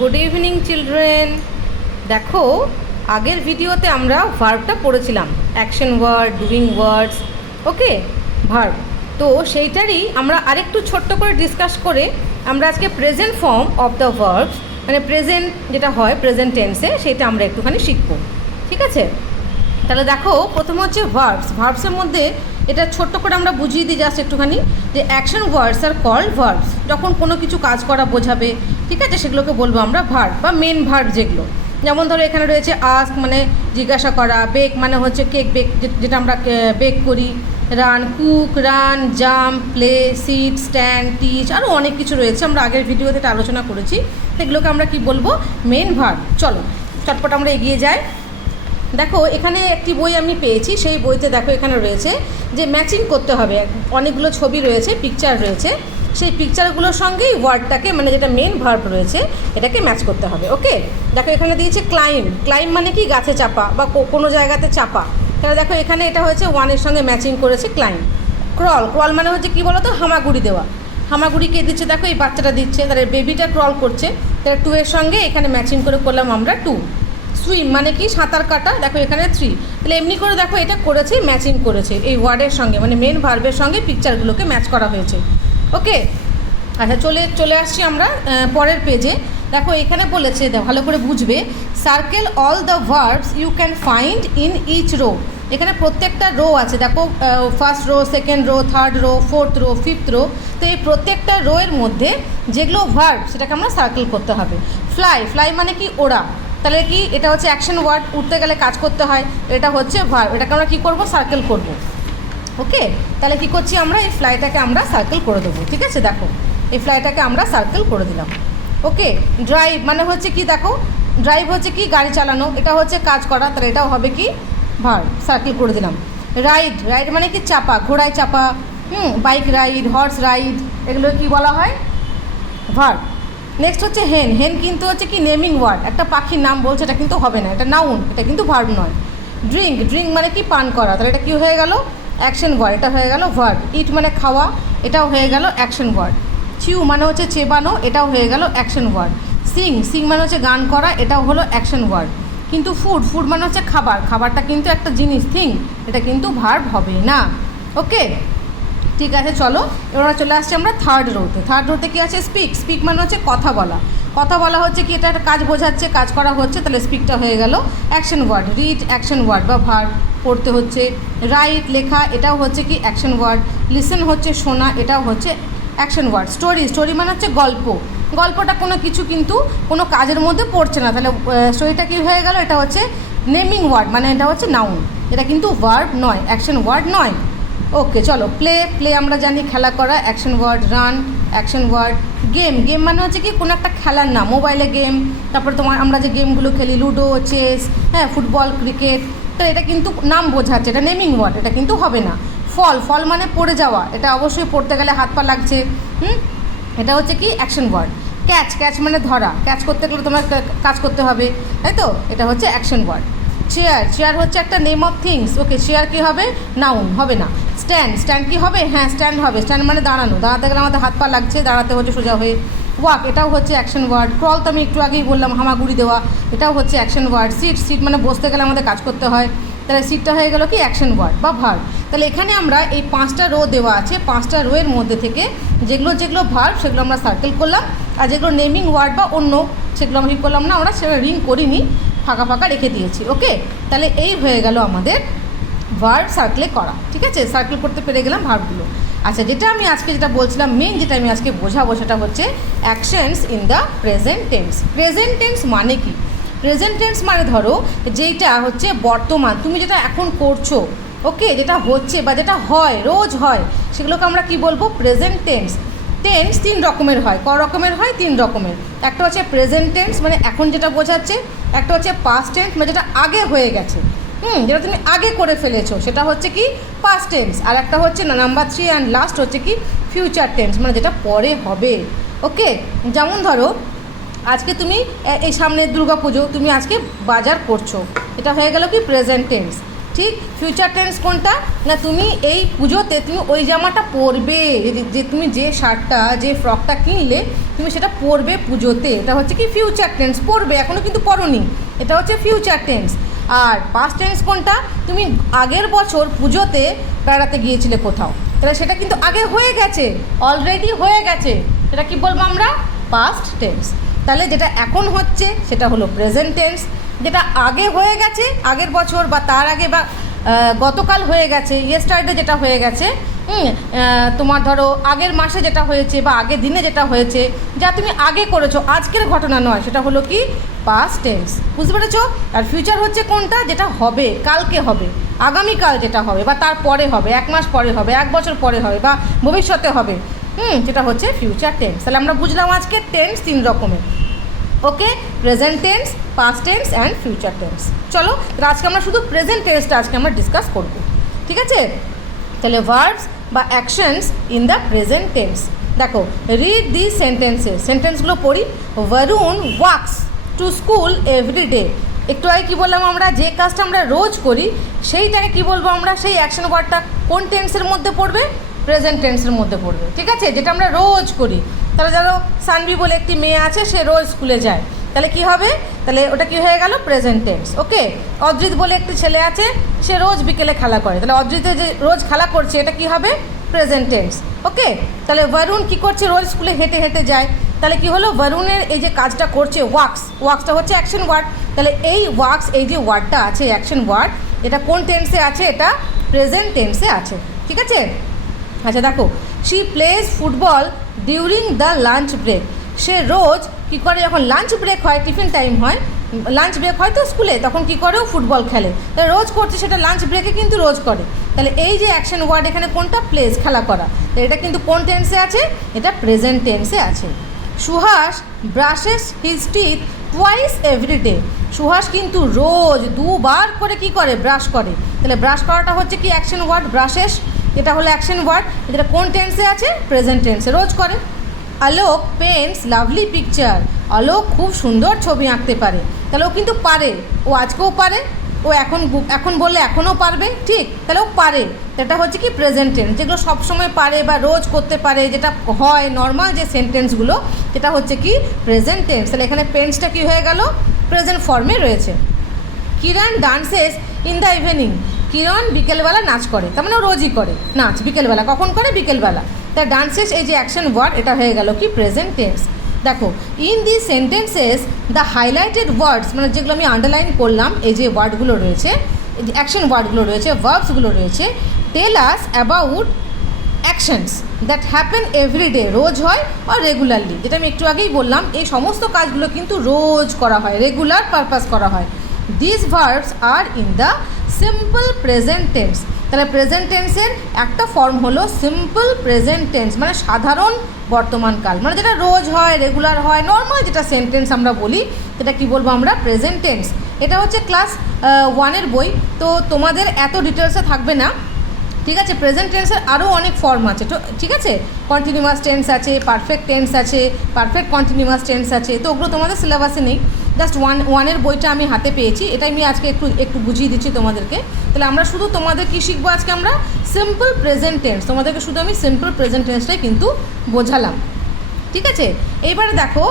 Good evening children. দেখো, আগের ভিডিওতে আমরা ভার্বটা পড়েছিলাম, অ্যাকশন ওয়ার্ড, ডুইং ওয়ার্ডস, ওকে, ভার্ব। তো সেইটারই আমরা আরেকটু ছোট্ট করে ডিসকাস করে আমরা আজকে present form of the verbs, মানে প্রেজেন্ট যেটা হয় প্রেজেন্ট টেন্সে, সেটা আমরা একটুখানি শিখবো, ঠিক আছে? তাহলে দেখো, প্রথমে হচ্ছে ভার্বস। ভার্বসের মধ্যে এটা ছোট্ট করে আমরা বুঝিয়ে দিই জাস্ট একটুখানি, যে action words are called verbs. যখন কোনো কিছু কাজ করা বোঝাবে, ঠিক আছে, সেগুলোকে বলবো আমরা ভার্ব বা মেন ভার্ব যেগুলো। যেমন ধরো এখানে রয়েছে আস্ক, মানে জিজ্ঞাসা করা, বেক মানে হচ্ছে কেক বেক, যেটা আমরা বেক করি, run cook, run jump, play, sit, stand, teach, আরও অনেক কিছু রয়েছে, আমরা আগের ভিডিওতে এটা আলোচনা করেছি। সেগুলোকে আমরা কি বলবো? Main verb. চলো চটপট আমরা এগিয়ে যাই। দেখো, এখানে একটি বই আমি পেয়েছি, সেই বইতে দেখো এখানে রয়েছে যে ম্যাচিং করতে হবে, অনেকগুলো ছবি রয়েছে, পিকচার রয়েছে, সেই পিকচারগুলোর সঙ্গেই ওয়ার্ডটাকে, মানে যেটা মেন ভার্ব রয়েছে, এটাকে ম্যাচ করতে হবে। ওকে, দেখো এখানে দিয়েছে ক্লাইম। ক্লাইম মানে কি? গাছে চাপা বা কোনো জায়গাতে চাপা। তাহলে দেখো এখানে এটা হয়েছে ওয়ানের সঙ্গে ম্যাচিং করেছে ক্লাইম। ক্রল, ক্রল মানে হচ্ছে কি বলো তো? হামাগুড়ি দেওয়া। হামাগুড়ি কে দিচ্ছে? দেখো এই বাচ্চাটা দিচ্ছে, তাহলে বেবিটা ক্রল করছে, তাহলে টু এর সঙ্গে এখানে ম্যাচিং করে করলাম আমরা টু। সুইম মানে কি? সাঁতার কাটা, দেখো এখানে থ্রি। তাহলে এমনি করে দেখো এটা করেছে, ম্যাচিং করেছে এই ওয়ার্ডের সঙ্গে, মানে মেন ভার্বের সঙ্গে পিকচারগুলোকে ম্যাচ করা হয়েছে। ওকে, আচ্ছা চলে আসছি আমরা পরের পেজে। দেখো এখানে বলেছে, ভালো করে বুঝবে, circle all the verbs you can find in each row. এখানে প্রত্যেকটা রো আছে, দেখো first row, second row, third row, fourth row, fifth row. তো এই প্রত্যেকটা রো এর মধ্যে যেগুলো ভার্ব, সেটাকে আমরা সার্কেল করতে হবে। ফ্লাই, ফ্লাই মানে কি? ওড়া। তাহলে কি? এটা হচ্ছে অ্যাকশন ওয়ার্ড, উঠতে গেলে কাজ করতে হয়, এটা হচ্ছে ভার্ব। এটাকে আমরা কী করবো? সার্কেল করব। ওকে, তাহলে কী করছি আমরা? এই ফ্লাইটাকে আমরা সার্কেল করে দেবো, ঠিক আছে? দেখো এই ফ্লাইটাকে আমরা সার্কেল করে দিলাম। ওকে, ড্রাইভ মানে হচ্ছে কি? দেখো, ড্রাইভ হচ্ছে কি? গাড়ি চালানো, এটা হচ্ছে কাজ করা, তাহলে এটাও হবে কি? ভার্ব, সার্কেল করে দিলাম। রাইড, রাইড মানে কি? চাপা, ঘোড়ায় চাপা, বাইক রাইড, হর্স রাইড, এগুলো কি বলা হয়? ভার্ব। নেক্সট হচ্ছে হেন। হেন কিন্তু হচ্ছে কি? নেমিং ওয়ার্ড, একটা পাখির নাম বলছে, এটা কিন্তু হবে না, এটা নাউন, এটা কিন্তু ভার্ব নয়। ড্রিঙ্ক, ড্রিঙ্ক মানে কি? পান করা, তাহলে এটা কি হয়ে গেল? অ্যাকশন ওয়ার্ড, এটা হয়ে গেল ভার্ব। ইট মানে খাওয়া, এটাও হয়ে গেল অ্যাকশন ওয়ার্ড। চিউ মানে হচ্ছে চেবানো, এটাও হয়ে গেল অ্যাকশন ওয়ার্ড। সিং, সিং মানে হচ্ছে গান করা, এটাও হলো অ্যাকশন ওয়ার্ড। কিন্তু ফুড, ফুড মানে হচ্ছে খাবার, খাবারটা কিন্তু একটা জিনিস, থিং, এটা কিন্তু ভার্ব হবে না। ওকে, ঠিক আছে, চলো এবার চলে আসছি আমরা থার্ড রোতে। থার্ড রোতে কী আছে? স্পিক। স্পিক মানে হচ্ছে কথা বলা। কথা বলা হচ্ছে কি? এটা একটা কাজ বোঝাচ্ছে, কাজ করা হচ্ছে, তাহলে স্পিকটা হয়ে গেল action word. Read action word বা ভার্ব, পড়তে হচ্ছে। রাইট লেখা, এটাও হচ্ছে কি? Action word. লিসেন হচ্ছে শোনা, এটাও হচ্ছে অ্যাকশন ওয়ার্ড। স্টোরি, স্টোরি মানে হচ্ছে গল্প। গল্পটা কোনো কিছু কিন্তু কোনো কাজের মধ্যে পড়ছে না, তাহলে স্টোরিটা কী হয়ে গেল? এটা হচ্ছে নেমিং ওয়ার্ড, মানে এটা হচ্ছে নাউন, এটা কিন্তু ভার্ব নয়, অ্যাকশন ওয়ার্ড নয়। ওকে, চলো প্লে। প্লে আমরা জানি খেলা করা, action word. Run action word. Game, game মানে হচ্ছে কি? কোনো একটা খেলার নাম, মোবাইলে গেম, তারপরে তোমার আমরা যে গেমগুলো খেলি, লুডো, চেস, হ্যাঁ, ফুটবল, ক্রিকেট, তো এটা কিন্তু নাম বোঝাচ্ছে, এটা নেমিং ওয়ার্ড, এটা কিন্তু হবে না। ফল, ফল মানে পড়ে যাওয়া, এটা অবশ্যই পড়তে গেলে হাত পা লাগছে, এটা হচ্ছে কি? Action word. ক্যাচ, ক্যাচ মানে ধরা, ক্যাচ করতে গেলে তোমার কাজ করতে হবে, তাই তো, এটা হচ্ছে অ্যাকশন ওয়ার্ড। চেয়ার, চেয়ার হচ্ছে একটা name of things. Okay, chair কী হবে? নাউন, হবে না। স্ট্যান্ড, স্ট্যান্ড কী হবে? হ্যাঁ, স্ট্যান্ড হবে। স্ট্যান্ড মানে দাঁড়ানো, দাঁড়াতে গেলে আমাদের হাত পা লাগছে, দাঁড়াতে হচ্ছে সোজা হয়ে। ওয়াক, এটাও হচ্ছে অ্যাকশন ওয়ার্ড। ক্রল তো আমি একটু আগেই বললাম, হামাগুড়ি দেওয়া, এটাও হচ্ছে অ্যাকশন ওয়ার্ড। সিট, সিট মানে বসতে গেলে আমাদের কাজ করতে হয়, তাহলে সিটটা হয়ে গেল কি? অ্যাকশন ওয়ার্ড বা ভার্ব। তাহলে এখানে আমরা এই 5টা রো দেওয়া আছে, 5টা রো এর মধ্যে থেকে যেগুলো যেগুলো ভার্ব, সেগুলো আমরা সার্কেল করলাম, আর যেগুলো নেমিং ওয়ার্ড বা অন্য, সেগুলো আমি করলাম না, আমরা সেটা রিং করিনি, ফাঁকা ফাঁকা রেখে দিয়েছি। ওকে, তাহলে এই হয়ে গেল আমাদের ভার্ব সার্কেলে করা, ঠিক আছে? সার্কেল করতে পেরে গেলাম ভার্বগুলো। আচ্ছা, যেটা আমি আজকে যেটা বলছিলাম, মেন যেটা আমি আজকে বোঝাবো, সেটা হচ্ছে actions in the present tense. Present tense মানে কি? প্রেজেন্ট টেন্স মানে ধরো যেটা হচ্ছে বর্তমান, তুমি যেটা এখন করছো, ওকে, যেটা হচ্ছে বা যেটা হয়, রোজ হয়, সেগুলোকে আমরা কি বলবো? Present tense. টেন্স 3 রকমের হয়। ক রকমের হয়? 3 রকমের। একটা হচ্ছে প্রেজেন্ট টেন্স, মানে এখন যেটা বোঝাচ্ছে। একটা হচ্ছে পাস্ট টেন্স, মানে যেটা আগে হয়ে গেছে, যেটা তুমি আগে করে ফেলেছো, সেটা হচ্ছে কি? Past tense. আর একটা হচ্ছে নাম্বার 3 অ্যান্ড লাস্ট হচ্ছে কি? ফিউচার টেন্স, মানে যেটা পরে হবে। ওকে, যেমন ধরো আজকে তুমি এই সামনে দুর্গা পুজো, তুমি আজকে বাজার করছো, এটা হয়ে গেল কি? প্রেজেন্ট টেন্স, ঠিক। ফিউচার টেন্স কোনটা না, তুমি এই পুজোতে তুমি ওই জামাটা পরবে, যে তুমি যে শার্টটা যে ফ্রকটা কিনলে তুমি সেটা পরবে পুজোতে, এটা হচ্ছে কি ফিউচার টেন্স, পরবে, এখনও কিন্তু পরোনি, এটা হচ্ছে ফিউচার টেন্স। আর পাস্ট টেন্স কোনটা, তুমি আগের বছর পুজোতে বেড়াতে গিয়েছিলে কোথাও, তাহলে সেটা কিন্তু আগে হয়ে গেছে, অলরেডি হয়ে গেছে, সেটা কি বলবো আমরা, পাস্ট টেন্স। তাহলে যেটা এখন হচ্ছে সেটা হলো প্রেজেন্ট টেন্স, যেটা আগে হয়ে গেছে আগের বছর বা তার আগে বা গতকাল হয়ে গেছে, ইয়েস্টারডে যেটা হয়ে গেছে, তোমার ধরো আগের মাসে যেটা হয়েছে বা আগের দিনে যেটা হয়েছে, যা তুমি আগে করেছো, আজকের ঘটনা নয়, সেটা হলো কি পাস্ট টেন্স, বুঝতে পেরেছো। আর ফিউচার হচ্ছে কোনটা, যেটা হবে, কালকে হবে, আগামীকাল যেটা হবে বা তার পরে হবে, 1 মাস পরে হবে, 1 বছর পরে হবে বা ভবিষ্যতে হবে, যেটা হচ্ছে ফিউচার টেন্স। তাহলে আমরা বুঝলাম আজকে টেন্স 3 রকমের, okay, present tense, past tense and future tense. চলো আজকে আমরা শুধু প্রেজেন্ট টেন্সটা আজকে আমরা ডিসকাস করব, ঠিক আছে। তাহলে ভার্বস বা actions in the present tense. দেখো, রিড দি সেন্টেন্সগুলো পড়ি। Varun walks to school every day. একটু আগে কী বললাম আমরা, যে কাজটা আমরা রোজ করি সেইটাকে কি বলবো আমরা, সেই অ্যাকশন ওয়ার্ডটা কোন টেন্সের মধ্যে পড়বে, প্রেজেন্ট টেন্সের মধ্যে পড়বে, ঠিক আছে, যেটা আমরা রোজ করি। তাহলে ধরো সানভি বলে একটি মেয়ে আছে, সে রোজ স্কুলে যায়, তাহলে কি হবে, তাহলে ওটা কি হয়ে গেল, প্রেজেন্ট টেন্স, ওকে। অদ্রিত বলে একটি ছেলে আছে, সে রোজ বিকেলে খেলা করে, তাহলে অদ্রিত যে রোজ খেলা করছে এটা কি হবে, প্রেজেন্ট টেন্স, ওকে। তাহলে বরুণ কি করছে, রোজ স্কুলে হেঁটে হেঁটে যায়, তাহলে কি হলো, বরুণের এই যে কাজটা করছে ওয়াক্সটা হচ্ছে অ্যাকশন ওয়ার্ড, তাহলে এই ওয়াক্স, এই যে ওয়ার্ডটা আছে অ্যাকশন ওয়ার্ড, এটা কোন টেন্সে আছে, এটা প্রেজেন্ট টেন্সে আছে, ঠিক আছে। আচ্ছা দেখো, she plays football during the lunch break. সে রোজ কী করে, যখন লাঞ্চ ব্রেক হয়, টিফিন টাইম হয়, লাঞ্চ ব্রেক হয় তো স্কুলে, তখন কী করে, ফুটবল খেলে, তাহলে রোজ করছে, সেটা লাঞ্চ ব্রেকে কিন্তু রোজ করে। তাহলে এই যে অ্যাকশন ওয়ার্ড এখানে কোনটা, প্লেজ, খেলা করা, তো এটা কিন্তু কোন টেন্সে আছে, এটা প্রেজেন্ট টেন্সে আছে। Suhas brushes his teeth twice every day. Suhas কিন্তু রোজ 2 বার করে কি করে, ব্রাশ করে, তাহলে ব্রাশ করাটা হচ্ছে কি অ্যাকশন ওয়ার্ড, ব্রাশেস, এটা হলো অ্যাকশন ওয়ার্ড, যেটা কোন টেন্সে আছে, প্রেজেন্ট টেন্সে, রোজ করে। আলোক পেন্টস লাভলি পিকচার। আলোক খুব সুন্দর ছবি আঁকতে পারে, তাহলে ও কিন্তু পারে, ও আজকেও পারে, ও এখন বললে এখনও পারবে, ঠিক, তাহলে ও পারে, এটা হচ্ছে কি প্রেজেন্ট টেন্স, যেগুলো সবসময় পারে বা রোজ করতে পারে, যেটা হয় নর্মাল যে সেন্টেন্সগুলো, যেটা হচ্ছে কি প্রেজেন্ট টেন্স। তাহলে এখানে পেন্টসটা কি হয়ে গেল, প্রেজেন্ট ফর্মে রয়েছে। কিরণ ডান্সেস ইন দ্য ইভিনিং। কিরণ বিকেলবেলা নাচ করে, তার মানে ও রোজই করে নাচ, বিকেলবেলা, কখন করে, বিকেলবেলা, তা ডান্সেস এই যে অ্যাকশন ওয়ার্ড, এটা হয়ে গেল কি প্রেজেন্ট টেন্স। দেখো, in the sentences the highlighted words, মানে যেগুলো আমি আন্ডারলাইন করলাম, এই যে ওয়ার্ডগুলো রয়েছে, এই যে অ্যাকশন ওয়ার্ডগুলো রয়েছে, ভার্বসগুলো রয়েছে, tell us about actions that happen every day, রোজ হয় আর রেগুলারলি, যেটা আমি একটু আগেই বললাম, এই সমস্ত কাজগুলো কিন্তু রোজ করা হয়, রেগুলার পারপাস করা হয়। This verbs are in the simple present tense. তাহলে প্রেজেন্ট টেন্সের একটা ফর্ম হলো সিম্পল প্রেজেন্ট টেন্স, মানে সাধারণ বর্তমানকাল, মানে যেটা রোজ হয়, রেগুলার হয়, নর্মাল যেটা সেন্টেন্স আমরা বলি, সেটা কি বলবো আমরা, প্রেজেন্ট টেন্স। এটা হচ্ছে ক্লাস 1-এর বই, তো তোমাদের এত ডিটেলসে থাকবে না, ঠিক আছে। প্রেজেন্ট টেন্সের আরও অনেক ফর্ম আছে, তো ঠিক আছে, কন্টিনিউয়াস টেন্স আছে, পারফেক্ট টেন্স আছে, পারফেক্ট কন্টিনিউয়াস টেন্স আছে, তো ওগুলো তোমাদের সিলেবাসে নেই, জাস্ট 1-এর বইটা আমি হাতে পেয়েছি, এটাই আমি আজকে একটু বুঝিয়ে দিচ্ছি তোমাদেরকে। তাহলে আমরা শুধু তোমাদের কী শিখবো আজকে, আমরা সিম্পল প্রেজেন্ট টেন্স, তোমাদেরকে শুধু আমি সিম্পল প্রেজেন্ট টেন্সটাই কিন্তু বোঝালাম, ঠিক আছে। এইবারে দেখো,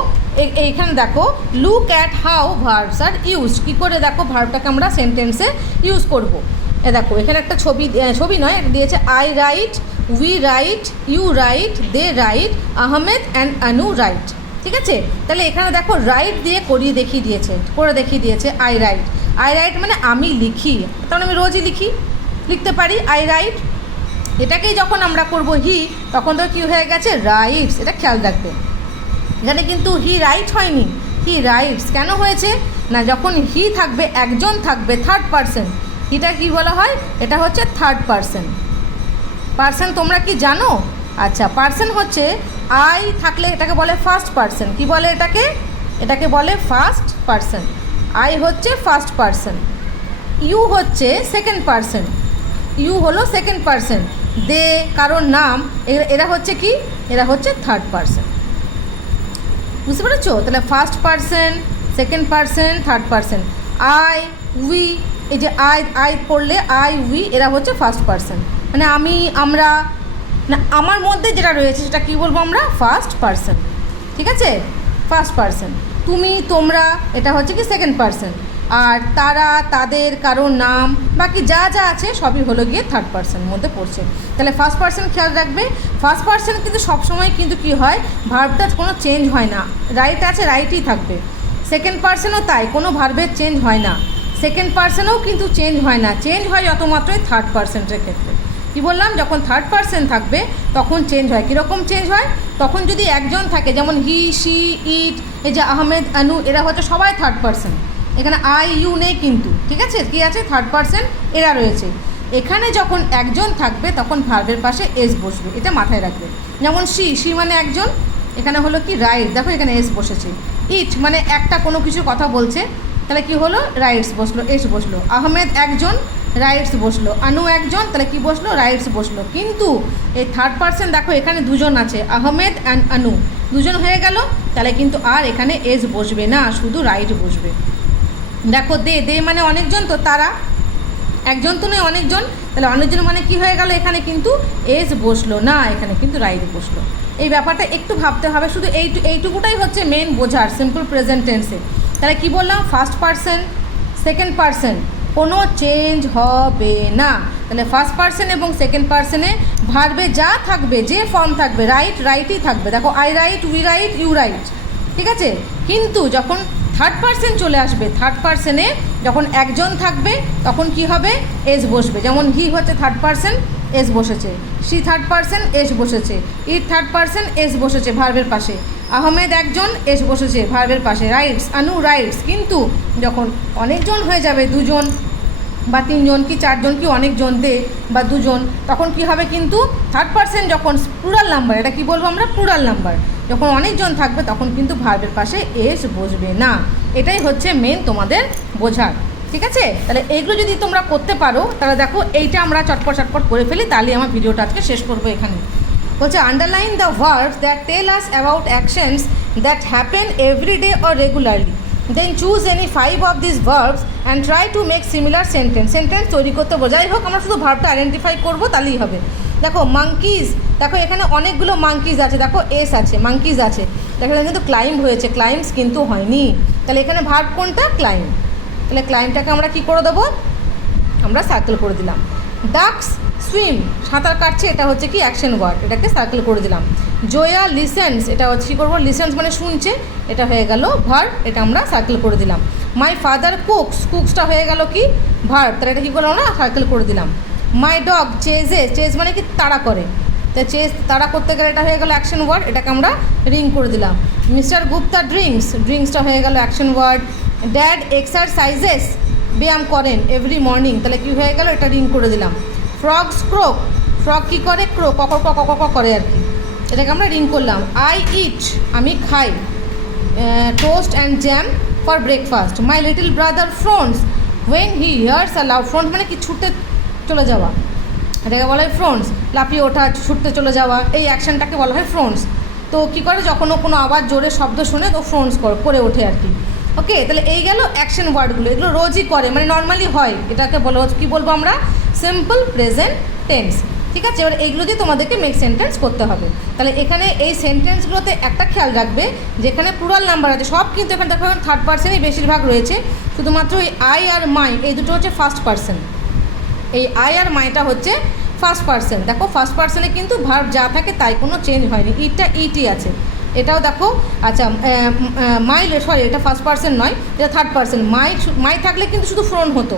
এইখানে দেখো, look at how verbs are used, কী করে দেখো ভার্বটাকে আমরা সেন্টেন্সে ইউজ করব। দেখো এখানে একটা ছবি নয়, এটা দিয়েছে, I write, we write, you write, they write, Ahmed and Anu write, ঠিক আছে। তাহলে এখানে দেখো রাইট দিয়ে করে দেখিয়ে দিয়েছে আই রাইট মানে আমি লিখি, তখন আমি রোজই লিখতে পারি আই রাইট। এটাকেই যখন আমরা করব হি, তখন তো কি হয়ে গেছে, রাইটস, এটা খেয়াল রাখবে, এখানে কিন্তু হি রাইট হয়নি, হি রাইটস। কেন হয়েছে না, যখন হি থাকবে, একজন থাকবে, থার্ড পারসন, এটা কি বলা হয়, এটা হচ্ছে থার্ড পারসন, তোমরা কি জানো? আচ্ছা, পারসন হচ্ছে আই থাকলে এটাকে বলে ফার্স্ট পারসন, কি বলে এটাকে বলে ফার্স্ট পারসন, আই হচ্ছে ফার্স্ট পারসন, ইউ হচ্ছে সেকেন্ড পারসন, ইউ হলো সেকেন্ড পারসন, দে কারোর নাম, এরা হচ্ছে কি, এরা হচ্ছে থার্ড পারসন, বুঝতে পেরেছো? তাহলে first person, second person, third person, I, we, এই যে আই আই পড়লে আই উই এরা হচ্ছে ফার্স্ট পারসন, মানে আমি আমরা না আমার মধ্যে যেটা রয়েছে সেটা কী বলবো আমরা ফার্স্ট পারসন, ঠিক আছে, ফার্স্ট পারসন। তুমি তোমরা এটা হচ্ছে কি সেকেন্ড পারসন, আর তারা তাদের কারোর নাম বাকি যা যা আছে সবই হলো গিয়ে থার্ড পারসনের মধ্যে পড়ছে। তাহলে ফার্স্ট পারসন খেয়াল রাখবে, ফার্স্ট পারসন কিন্তু সবসময় কিন্তু কী হয় ভার্বটা কোনো চেঞ্জ হয় না, রাইট আছে রাইটই থাকবে। সেকেন্ড পারসনও তাই, কোনো ভার্বের চেঞ্জ হয় না, সেকেন্ড পারসনেও কিন্তু চেঞ্জ হয় না, চেঞ্জ হয় যত মাত্রই থার্ড পারসনের ক্ষেত্রে। কি বললাম, যখন থার্ড পারসন থাকবে তখন চেঞ্জ হয়। কীরকম চেঞ্জ হয়, তখন যদি একজন থাকে যেমন হি শি ইট, এই যে আহমেদ আনু এরা হচ্ছে সবাই থার্ড পারসন, এখানে আই ইউ নেই কিন্তু, ঠিক আছে, কী আছে থার্ড পারসন এরা রয়েছে। এখানে যখন একজন থাকবে তখন ভার্বের পাশে এস বসবে, এটা মাথায় রাখবে। যেমন শি মানে একজন, এখানে হলো কি রাইট, দেখো এখানে এস বসেছে। ইট মানে একটা কোনো কিছু কথা বলছে, তাহলে কি হলো রাইটস বসলো, এস বসলো। আহমেদ একজন, রাইটস বসলো। আনু একজন, তাহলে কি বসলো রাইটস বসলো। কিন্তু এই থার্ড পারসন দেখো এখানে দুজন আছে, আহমেদ অ্যান্ড আনু, দুজন হয়ে গেল, তাহলে কিন্তু আর এখানে এস বসবে না, শুধু রাইট বসবে। দেখো দে মানে অনেকজন, তো তারা একজন তো নয় অনেকজন, তাহলে অনেকজন মানে কি হয়ে গেল, এখানে কিন্তু এস বসলো না, এখানে কিন্তু রাইট বসলো। এই ব্যাপারটা একটু ভাবতে হবে, শুধু এইটুকুটাই হচ্ছে মেন বোঝার সিম্পল প্রেজেন্ট টেন্সে। তাহলে কি বললাম, ফার্স্ট পারসন সেকেন্ড পারসন কোনো চেঞ্জ হবে না। তাহলে ফার্স্ট পারসন এবং সেকেন্ড পারসনে ভার্বে যা থাকবে, যে ফর্ম থাকবে রাইটই থাকবে। দেখো I write, we write, you write, ঠিক আছে। কিন্তু যখন থার্ড পারসন চলে আসবে, থার্ড পারসনে যখন একজন থাকবে তখন কি হবে এস বসবে। যেমন হি হচ্ছে থার্ড পারসন, এস বসেছে। শি থার্ড পারসন, এস বসেছে। ইট থার্ড পারসন, এস বসেছে ভার্বের পাশে। আহমেদ একজন, এস বসেছে ভার্বের পাশে। রাইটস, আনু রাইটস। কিন্তু যখন অনেকজন হয়ে যাবে, দুজন বা তিনজন কি চারজন কি অনেকজন দে বা দুজন, তখন কি হবে কিন্তু থার্ড পারসন যখন প্লুরাল নাম্বার, এটা কি বলবো আমরা প্লুরাল নাম্বার, যখন অনেকজন থাকবে তখন কিন্তু ভার্বের পাশে এস বসবে না। এটাই হচ্ছে মেন তোমাদের বোঝার, ঠিক আছে। তাহলে এইগুলো যদি তোমরা করতে পারো তাহলে দেখো এইটা আমরা চটপট করে ফেলি, তাহলে আমার ভিডিওটা আজকে শেষ করবো এখানে। বলছে underline the verbs that tell us about actions that happen every day or regularly, then choose any 5 of these verbs and try to make similar sentence তৈরি করতে হবে। যাই হোক আমরা শুধু ভার্বটা আইডেন্টিফাই করবো তাহলেই হবে। দেখো মাঙ্কিজ, দেখো এখানে অনেকগুলো মাঙ্কিজ আছে, দেখো এস আছে, মাঙ্কিজ আছে, দেখো এখানে কিন্তু ক্লাইম্ব হয়েছে, ক্লাইম্বস কিন্তু হয়নি। তাহলে এখানে ভার্ব কোনটা, ক্লাইম্ব। তাহলে ক্লাইম্বটাকে আমরা কি করে দেবো, আমরা সার্কেল করে দিলাম। ডাকস সুইম, সাঁতার কাটছে, এটা হচ্ছে কি অ্যাকশন ওয়ার্ড, এটাকে সার্কেল করে দিলাম। জয়া লিসেন্স, এটা হচ্ছে কী করবো, লিসেন্স মানে শুনছে, এটা হয়ে গেল ভার্ব, এটা আমরা সার্কেল করে দিলাম। মাই ফাদার কুকস, কুকসটা হয়ে গেল কি ভার্ব, তাহলে এটা কী করলাম না সার্কেল করে দিলাম। মাই ডগ চেজেস, চেজ মানে কি তাড়া করে, তাই চেজ তাড়া করতে গেলে এটা হয়ে গেল অ্যাকশন ওয়ার্ড, এটাকে আমরা রিং করে দিলাম। মিস্টার গুপ্তা ড্রিঙ্কস, ড্রিঙ্কসটা হয়ে গেল অ্যাকশন ওয়ার্ড। ড্যাড এক্সারসাইজেস, ব্যায়াম করেন এভরি মর্নিং, তাহলে কী হয়ে গেল, এটা রিং করে দিলাম। ফ্রগস ক্রোক, ফ্রগ কী করে, ক্রো কক করে আর কি, এটাকে আমরা রিং করলাম। আই ইট, আমি খাই toast and jam for breakfast. My little brother fronts when he hears a loud, front মানে কি ছুটতে চলে যাওয়া, এটাকে বলা হয় ফ্রন্টস, লাফিয়ে ওঠা, ছুটতে চলে যাওয়া, এই অ্যাকশনটাকে বলা হয় ফ্রন্টস। তো কী করে, যখন ও কোনো আওয়াজ জোরে শব্দ শুনে তো ফ্রন্টস করে ওঠে আর কি। ওকে, তাহলে এই গেল অ্যাকশন ওয়ার্ডগুলো, এগুলো রোজই করে, মানে নর্মালি হয়, এটাকে বলো কী বলবো আমরা সিম্পল প্রেজেন্ট টেন্স, ঠিক আছে। এবার এইগুলো দিয়ে তোমাদেরকে মেক সেন্টেন্স করতে হবে। তাহলে এখানে এই সেন্টেন্সগুলোতে একটা খেয়াল রাখবে, যেখানে প্লুরাল নাম্বার আছে সব কিন্তু এখানে দেখো থার্ড পারসনই বেশিরভাগ রয়েছে, শুধুমাত্র এই আই আর মাই এই দুটো হচ্ছে ফার্স্ট পারসন, এই আই আর মাইটা হচ্ছে ফার্স্ট পারসন। দেখো ফার্স্ট পারসনে কিন্তু ভার্ব যা থাকে তাই কোনো চেঞ্জ হয়নি, ইটটা ইটই আছে, এটাও দেখো। আচ্ছা মাই, সরি এটা ফার্স্ট পারসন নয়, এটা থার্ড পারসন। মাই থাকলে কিন্তু শুধু ফ্রন হতো,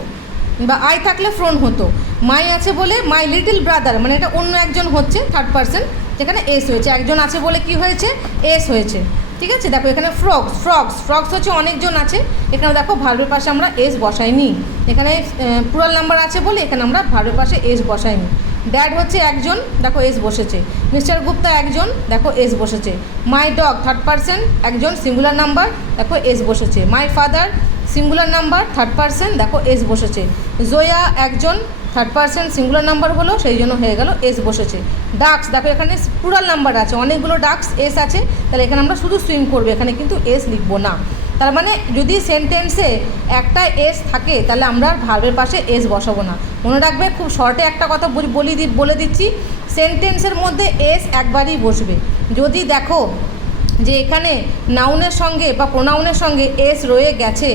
বা আই থাকলে ফ্রন হতো। মাই আছে বলে মাই লিটল ব্রাদার, মানে এটা অন্য একজন হচ্ছে থার্ড পারসন, যেখানে এস হয়েছে, একজন আছে বলে কি হয়েছে এস হয়েছে, ঠিক আছে। দেখো এখানে ফ্রগস হচ্ছে অনেকজন আছে, এখানে দেখো ভার্বের পাশে আমরা এস বসাইনি, এখানে প্লুরাল নাম্বার আছে বলে এখানে আমরা ভার্বের পাশে এস বসাইনি। ড্যাড হচ্ছে একজন, দেখো এস বসেছে। মিস্টার গুপ্তা একজন, দেখো এস বসেছে। মাই ডগ থার্ড পারসন একজন, সিঙ্গুলার নাম্বার, দেখো এস বসেছে। My father singular number third person, দেখো এস বসেছে। জয়া একজন থার্ড পারসন সিঙ্গুলার নাম্বার হলো, সেই জন্য হয়ে গেল এস বসেছে। ডাক্স, দেখো এখানে প্লুরাল নাম্বার আছে, অনেকগুলো ডাক্স, এস আছে, তাহলে এখানে আমরা শুধু সুইম করবো, এখানে কিন্তু এস লিখবো না। তার মানে যদি সেন্টেন্সে একটা এস থাকে তাহলে আমরা ভার্বের পাশে এস বসাবো না। মনে রাখবে, খুব শর্টে একটা কথা বলে দিচ্ছি, সেন্টেন্সের মধ্যে এস একবারই বসবে। যদি দেখো যে এখানে নাউনের সঙ্গে বা প্রোনাউনের সঙ্গে এস রয়ে গেছে,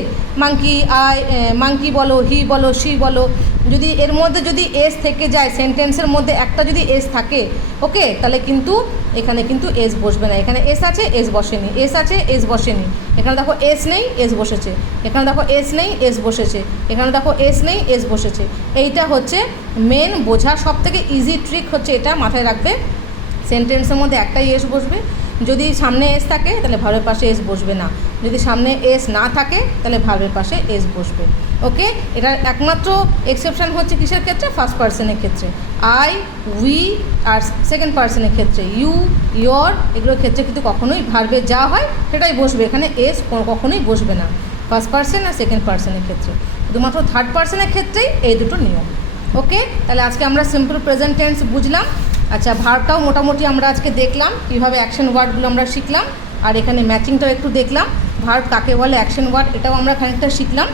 মাঙ্কি বলো, হি বলো, শি বলো, যদি এর মধ্যে যদি এস থেকে যায়, সেন্টেন্সের মধ্যে একটা যদি এস থাকে, ওকে, তাহলে কিন্তু এখানে কিন্তু এস বসবে না। এখানে এস আছে, এস বসেনি, এস আছে, এস বসেনি, এখানে দেখো এস নেই, এস বসেছে, এখানে দেখো এস নেই, এস বসেছে, এখানে দেখো এস নেই, এস বসেছে। এইটা হচ্ছে মেন বোঝা সবথেকে ইজি ট্রিক হচ্ছে এটা, মাথায় রাখবে। সেন্টেন্সের মধ্যে একটাই এস বসবে, যদি সামনে এস থাকে তাহলে ভার্বের পাশে এস বসবে না, যদি সামনে এস না থাকে তাহলে ভার্বের পাশে এস বসবে। ওকে, এটার একমাত্র এক্সেপশান হচ্ছে কিসের ক্ষেত্রে? ফার্স্ট পার্সনের ক্ষেত্রে, আই, উই, আর সেকেন্ড পার্সনের ক্ষেত্রে ইউ, ইয়োর, এগুলোর ক্ষেত্রে কিন্তু কখনোই ভার্বের যা হয় সেটাই বসবে, এখানে এস কখনোই বসবে না ফার্স্ট পার্সন আর সেকেন্ড পার্সনের ক্ষেত্রে। শুধুমাত্র থার্ড পার্সনের ক্ষেত্রেই এই দুটো নিয়ম। ওকে, তাহলে আজকে আমরা সিম্পল প্রেজেন্ট টেন্স বুঝলাম। আচ্ছা, ভার্বটাও মোটামুটি আমরা আজকে দেখলাম, কীভাবে অ্যাকশন ওয়ার্ডগুলো আমরা শিখলাম, আর এখানে ম্যাচিংটাও একটু দেখলাম, ভার্ব কাকে বলে, অ্যাকশন ওয়ার্ড, এটাও আমরা খানিকটা শিখলাম।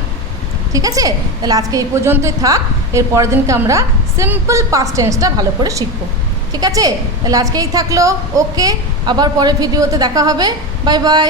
ঠিক আছে, তাহলে আজকে এই পর্যন্তই থাক, এর পরের দিনকে আমরা সিম্পল পাস্ট টেন্সটা ভালো করে শিখবো। ঠিক আছে, তাহলে আজকেই থাকলো। ওকে, আবার পরের ভিডিওতে দেখা হবে। Bye bye.